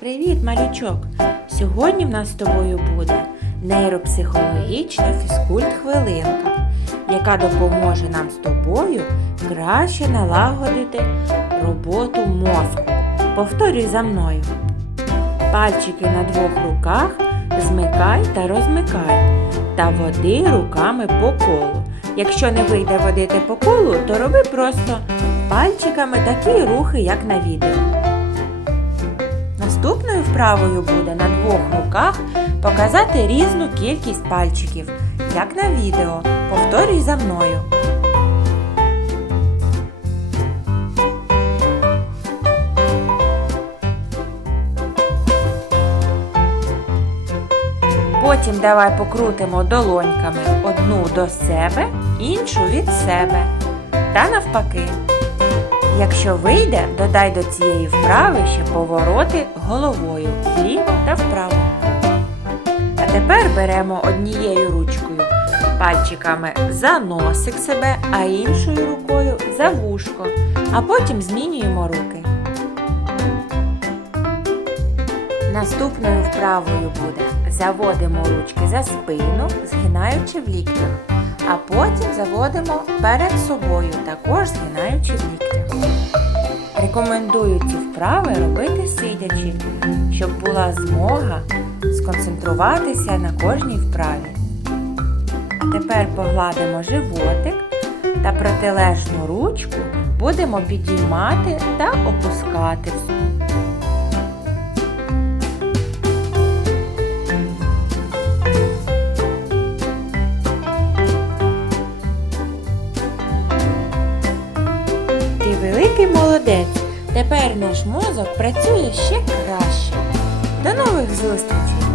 Привіт, малючок! Сьогодні в нас з тобою буде нейропсихологічна фізкульт-хвилинка, яка допоможе нам з тобою краще налагодити роботу мозку. Повторюй за мною. Пальчики на двох руках змикай та розмикай та води руками по колу. Якщо не вийде водити по колу, то роби просто пальчиками такі рухи, як на відео. Наступною вправою буде на двох руках показати різну кількість пальчиків, як на відео. Повторюй за мною. Потім давай покрутимо долоньками одну до себе, іншу від себе. Та навпаки. Якщо вийде, додай до цієї вправи ще повороти головою вліво та вправо. А тепер беремо однією ручкою пальчиками за носик себе, а іншою рукою за вушко, а потім змінюємо руки. Наступною вправою буде заводимо ручки за спину, згинаючи в ліктях, а потім заводимо перед собою, також згинаючи в ліктях. Рекомендую ці вправи робити сидячи, щоб була змога сконцентруватися на кожній вправі. Тепер погладимо животик та протилежну ручку будемо підіймати та опускати. Великий молодець. Тепер наш мозок працює ще краще. До нових зустрічей!